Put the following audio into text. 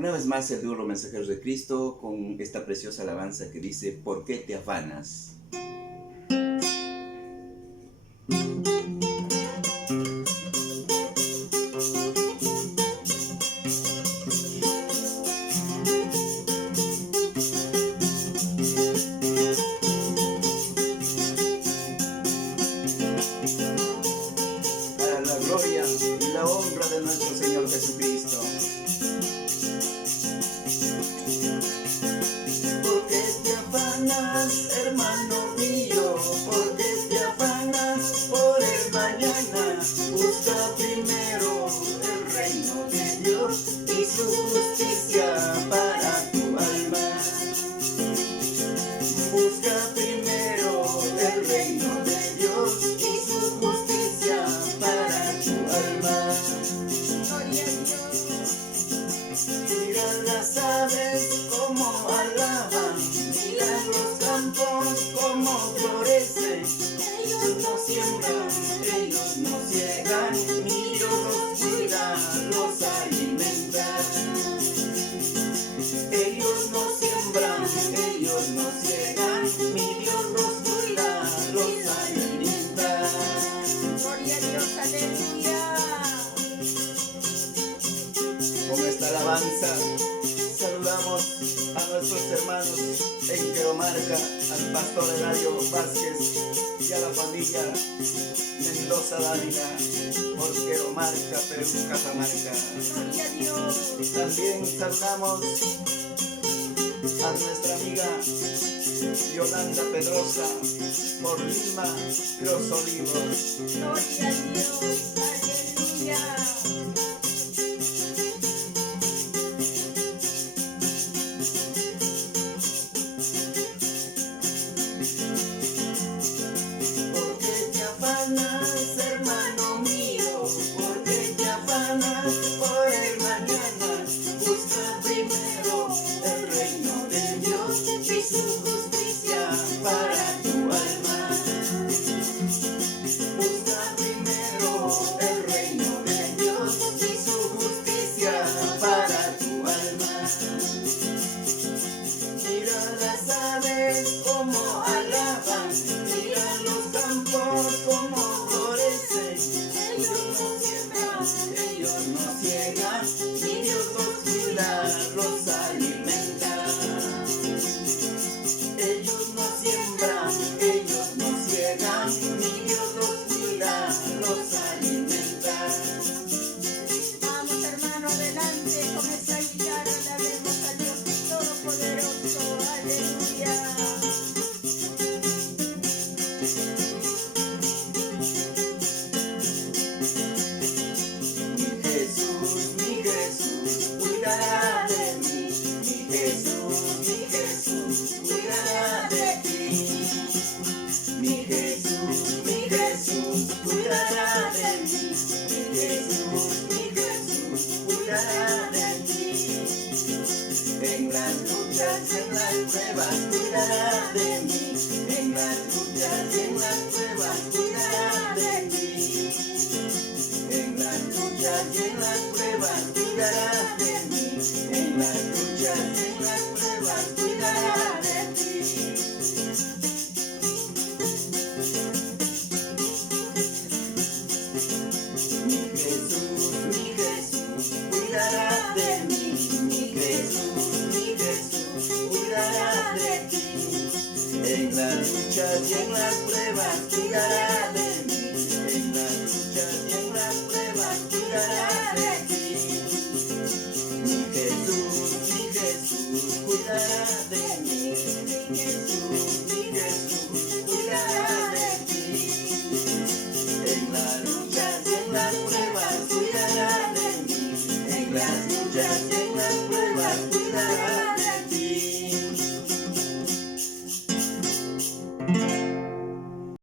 Una vez más el duro Mensajeros de Cristo con esta preciosa alabanza que dice: ¿por qué te afanas? Para la gloria y la honra de nuestro Señor Jesucristo. ¿Por qué te afanas, hermano mío? ¿Por qué te afanas por el mañana? Busca primero el reino de Dios y su justicia para tu alma. Busca primero el reino de Dios y su justicia para tu alma. Gloria a Dios. Mira las aves como alaban, mira los campos como florecen. Ellos no siembran, ellos no ciegan, ni Dios los cuida, los alimenta. Ellos no siembran, ellos no ciegan, ni Dios los cuida, los alimenta. Gloria a Dios, aleluya. Con esta alabanza saludamos a nuestros hermanos en Queromarca, al pastor Eladio Vázquez y a la familia Mendoza Dávila por Queromarca, Perú, Cajamarca. Gloria a Dios. También saludamos a nuestra amiga Yolanda Pedrosa por Lima, Los Olivos. Gloria a Dios, aleluya. ¿Por qué te afanas, hermano mío? ¿Por qué te afanas por el mañana? Busca primero el reino de Dios y su justicia para tu alma. Busca primero el reino de Dios y su justicia para tu alma. Mira las aves como alaban, mira los campos como florecen. Ellos no siembran, ellos no ciegan, ni Dios los cuida, los alimenta. Ellos no siembran, ellos no ciegan, ni Dios los cuida, los alimenta. Vamos, hermano, adelante con esa guitarra, alabemos a Dios Todopoderoso, aleluya. Mi Jesús, cuidará de mí. Mi Jesús, cuidará de ti. Mi Jesús, cuidará de mí. Mi Jesús, cuidará de ti. En las luchas, en las pruebas, cuidará de mí. En las luchas, en las pruebas, cuidará de ti. En las luchas y en las pruebas cuidará de mí. En las luchas y en las pruebas cuidará de ti. Mi Jesús, cuidará de mí. Mi Jesús, cuidará de ti. En las luchas y en las pruebas cuidará de mí. En las luchas y en las pruebas cuidará de ti. Mi Jesús, cuidará de mí. Mi Jesús, cuidará de ti. En las luchas y en las pruebas cuidará de mí. En las luchas y